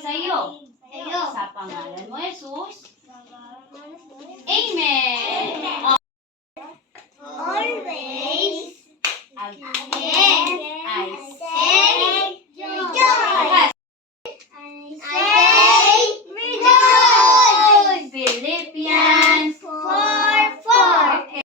Sa'yo. Sa pangalan mo, Jesus. Amen. Always. Again, I say, Rejoice. I say rejoice. Philippians 4:4.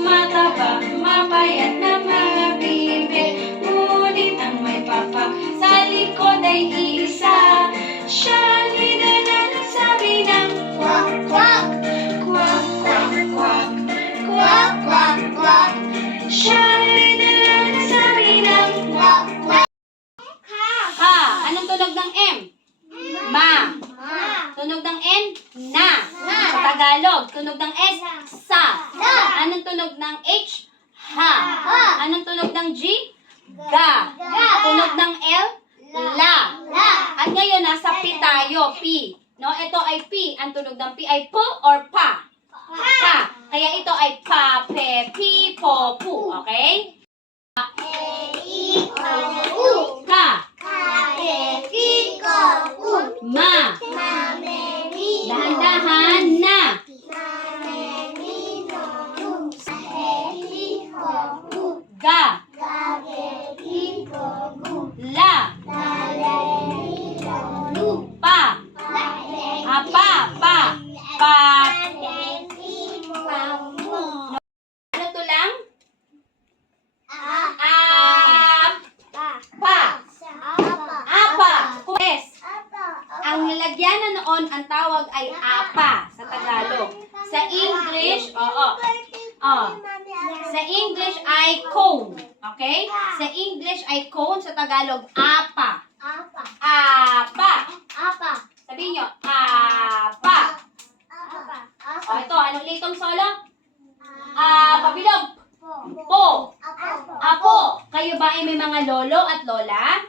mataba, mapayat na mga bibig, ngunit ang may papa sa likod ay iisa. Siya hindi na nagsabi ng Quack, quack. quack, quack, quack. Quack, quack, quack. Siya hindi na nagsabi ng Quack, quack. ha. Anong tunog ng M? Ma. Ma. Tunog ng N? Na. Na. Sa Tagalog. Tunog ng S? Sa. Sa. Anong tunog ng H? Ha. Ha. Anong tunog ng G? Ga. Ga. Tunog ng L? La. La. At ngayon, nasa P tayo. P. No, ito ay P. Ang tunog ng P ay po or pa? Pa. Kaya ito ay pa, pe, pi, po, pu. Okay? E-I-O-U. Ka. Ka-e-ki-ko-u. Ma. Ma-me-ri-no. Dahan-dahan na. Ma-me-ri-no-nu. Sa-he-ki-ko-u. Ga. Ga-ge-ki-ko-gu. La. La-le-ri-no-nu. Pa. Pa. Pa. Pa. La-le-ri-no-nu. Ano to lang? Ah. Pa. Apa. Kuwes. Apa. Ang lalagyanan noon, ang tawag ay apa sa Tagalog. Sa English, oo. Oh. Sa English ay cone. Okay? Sa English ay cone, sa Tagalog, apa. Apa. Apa. Apa. Sabihin nyo, apa. Apa. O, ito, anong litong solo? Pabilog. Po. Po. Apo. Apo. Kayo ba ay may mga lolo at lola?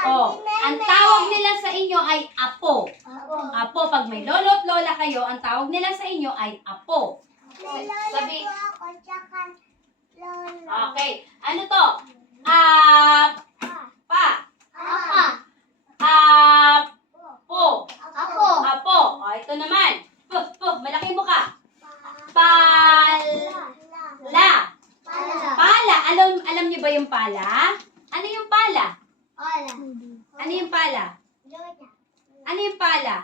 O, ang tawag nila sa inyo ay apo. Apo. Apo, pag may lolo at lola kayo, ang tawag nila sa inyo ay apo. Sabi, okay. Ano to? Pa. Apa. Apo. Apo. Apo. O, ito naman. Malaki mo ka. Pala. Pala. Alam niyo ba yung pala? Ano yung pala? Ano yung pala? Ano yung pala?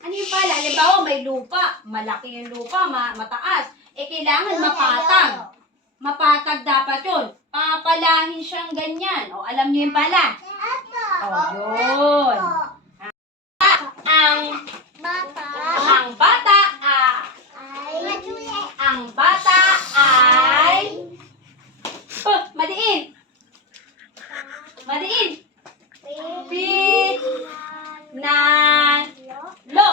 Ano yung pala? Halimbawa, may lupa. Malaki yung lupa, mataas. Kailangan mapatag. Mapatag dapat yun. Papalahin siyang ganyan. O, alam niyo yung pala? O, yun. Ang bata, madiin. Pinalo.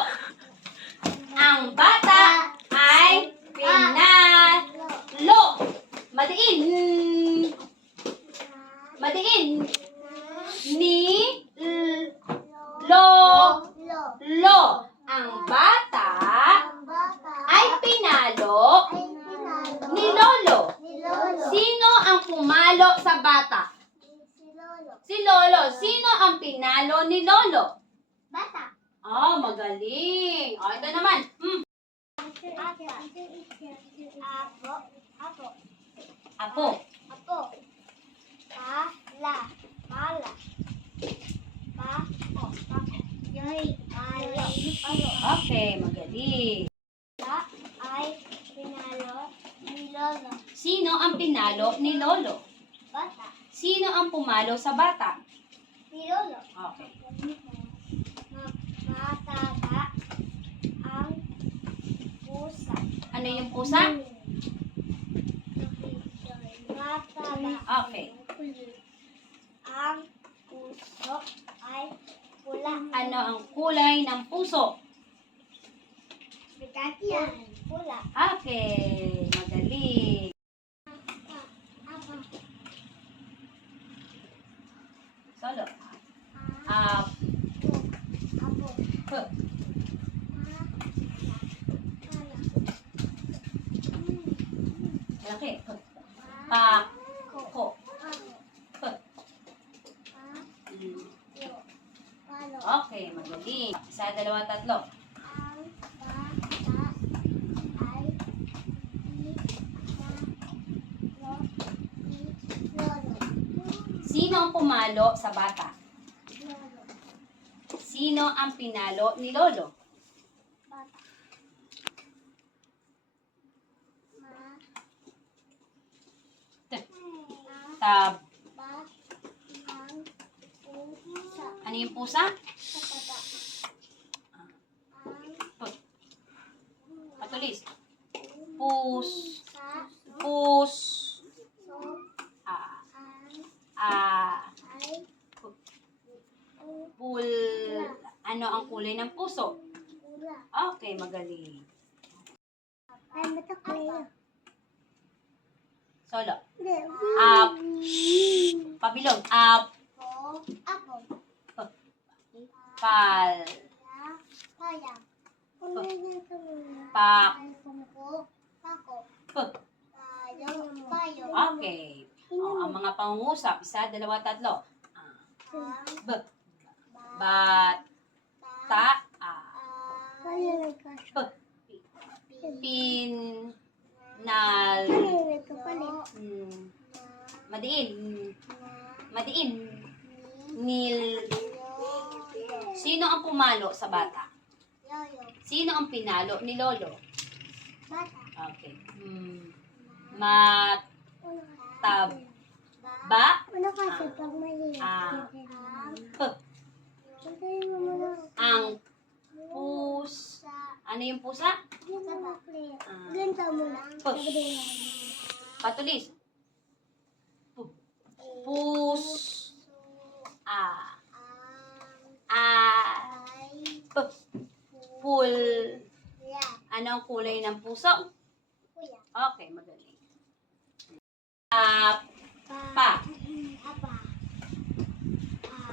Ang bata ay pinalo. Madiin. Lo. Ang bata ay pinalo ni Lolo. Sino ang pumalo sa bata? Si Lolo. Sino ang pinalo ni Lolo? Bata. Oh, magaling. Oh, ito naman. Apo. Okay, magaling. Ay pinalo ni Lolo. Sino ang pinalo ni Lolo? Bata. Sino ang pumalo sa bata? Ni Lolo. Okay. Mataba ang pusa. Ano yung pusa? Mataba. Okay. Ang puso ay pula. Ano ang kulay ng puso? Pula. Okay, magaling. Solo. Apo. P. Malaki. P. Pa. Ko. P. Yo. Palo. Okay, magaling. Isa, dalawa, tatlo. Ang bata ay lolo. Sino ang pumalo sa bata? Lolo. Sino ang pinalo ni Lolo? Bata. Ma. Tab. Ba. Ang pusa. Ano yung pusa? Sa baba. Ang Patulis. Pus. sa Pus. so Ah. ang Ah. ay Pul. Ano ang kulay ng puso? pula. Okay, magaling. Ay, matakoy. Solo. Up. Pabilog. Up. Ako. Pal. Kaya. Kaya. Pak. Ako. Ako. P. Tayo. Tayo. Okay. O, ang mga pangungusap. Isa, dalawa, tatlo. Ah. B. Bat. Ta. Ah. P. Pin. Nal. Madiin. Madiin. Nil. Sino ang pumalo sa bata? Yoyo. Sino ang pinalo ni Lolo? Bata. Okay. Mat. Tab. Ba. Ano kasi pag mali? Ah. P. Ang pusa. Ano yung pusa? Ah. Ganito mo lang. Patulis. Pus. Ah. Ah. P. Pul. Ano ang kulay ng puso? Okay, magaling. Pa.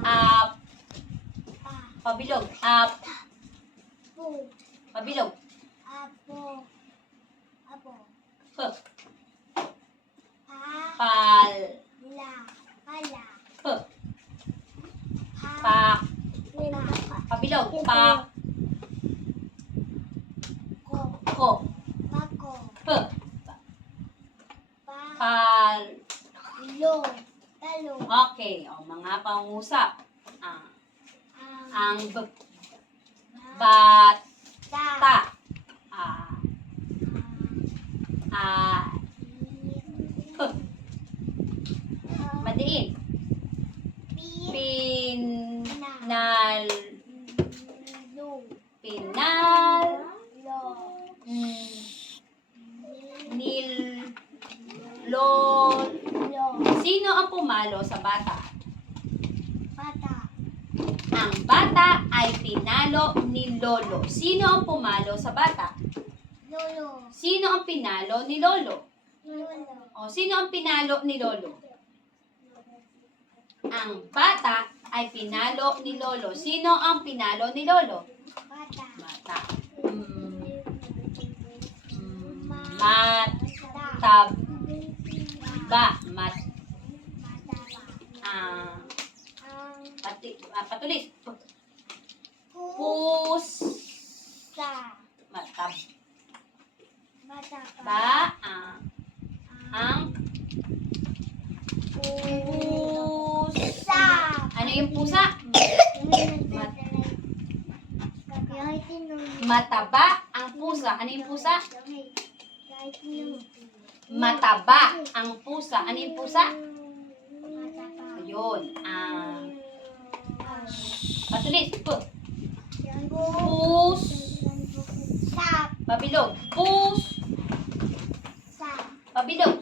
Up. Pabilog. Up. Pabilog. P. Pal. P. Pak. Pabilog. Pak. Ko. P. Pal. Okay. O, mga pangusap. Ah. Ang b. Bat. Ta. Ah. Ah. P. Madiin. Pinal. Pinal. Nil. Lol. Sino ang pumalo sa bata? Ang bata ay pinalo ni Lolo. Sino ang pumalo sa bata? Sino ang pinalo ni Lolo? O, sino ang pinalo ni Lolo? Ang bata ay pinalo ni Lolo. Sino ang pinalo ni Lolo? Bata. Mat. Tab. Ba. Mat. Patulis. Pus. Matab. Ba. Ang pusa. Ano yung pusa? Mataba ang pusa. Ano yung pusa? Mataba ang pusa. Ano yung pusa? Ayun. Patulis. Pus. Pabilog. Pus. Pabilog.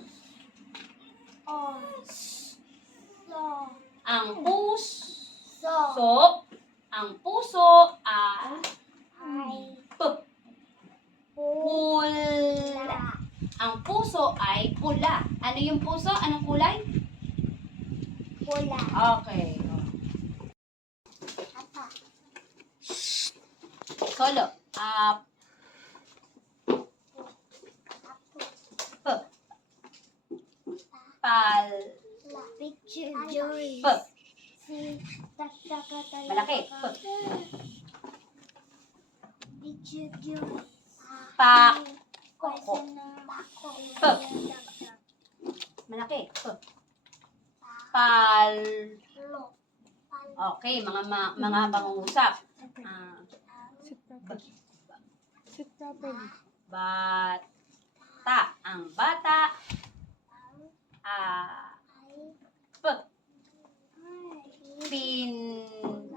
Ang puso. Ang puso ay pula. Ang puso ay pula. Ano yung puso? Anong kulay? Pula. Okay. Solo. P. Pal. Picture Joy. P. Si Malaki. P. Pak. Ko. P. Malaki. P. Pal. Okay, mga pangungusap. Sit properly. Bata. Ang bata. P. Pinalo.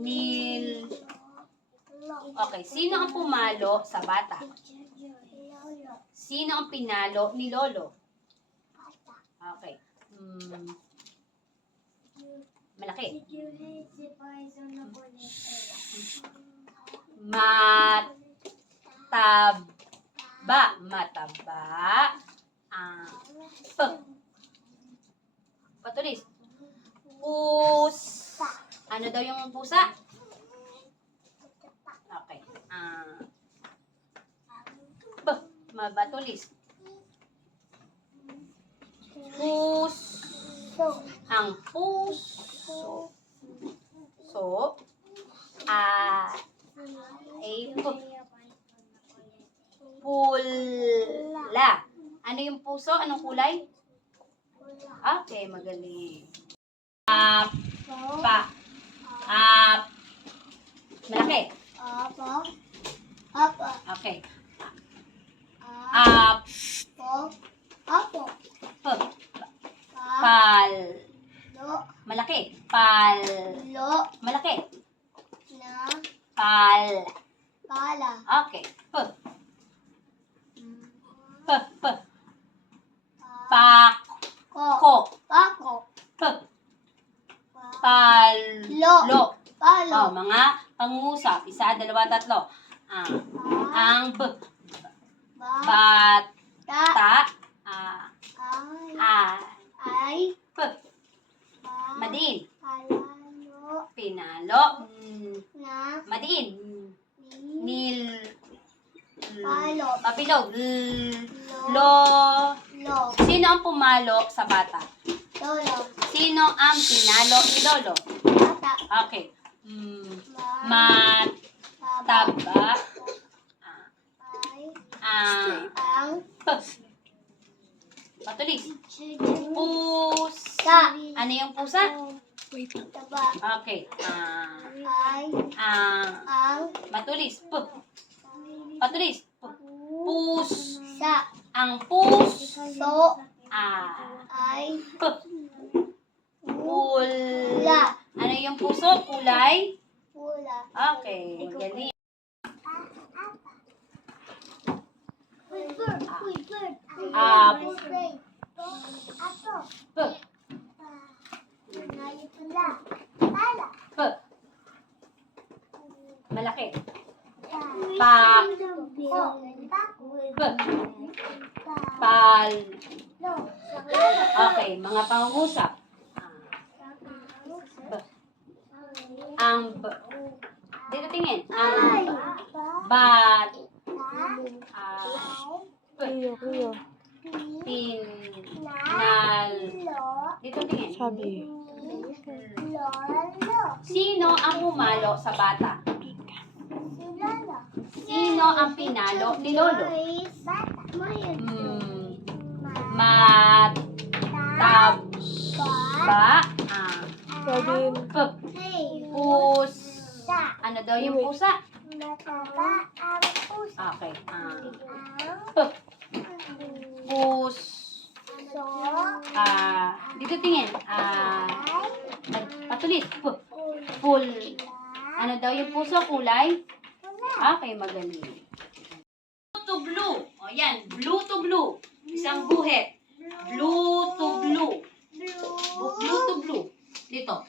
Nil. Okay, sino ang pumalo sa bata? Sino ang pinalo ni Lolo? Okay. Malaki. Mataba. Mataba. P. Patulis. Pusa. Ano daw yung pusa? Okay. P. Mabatulis. Puso. Ang puso. So, ay pula. Ano yung puso? Anong kulay? Okay, magaling. Pa. Malaki. Okay. P. Pal. Malaki. Pal. Malaki. Pal. Okay. P. Pako. P. Palo. Oh, mga pangungusap. Isa, dalawa, tatlo. Ang bata. P. Madiin. Pinalo. Madiin. Nil. Pabilog. Lo. Sino ang pumalo sa bata? Sino ang pinalo ni Lolo? Okay. Mataba. P. Patulis. Pusa. Ano yung pusa? Wait lang. Okay. Matulis. P. Patulis. P. Ang puso. P. Pula. Ano yung puso? Kulay? Okay. Magaling. P. P. Malaki. Pak. P. Pal. Okay, mga pangungusap. B. Ang B. Dito tingin. Ang bat. P. Kuya. Pinal. Dito tingin. Sabi. Sino ang pumalo sa bata? Sino ang pinalo ni Lolo? Mataba. Sabi. P. Pusa. Ano daw yung pusa? Okay. P. Dito tingin. Patulis. P. Pul. Ano daw yung puso? Kulay? Okay, magaling. Blue to blue. O yan, blue to blue. Isang guhit. Blue to blue. Blue to blue. Dito.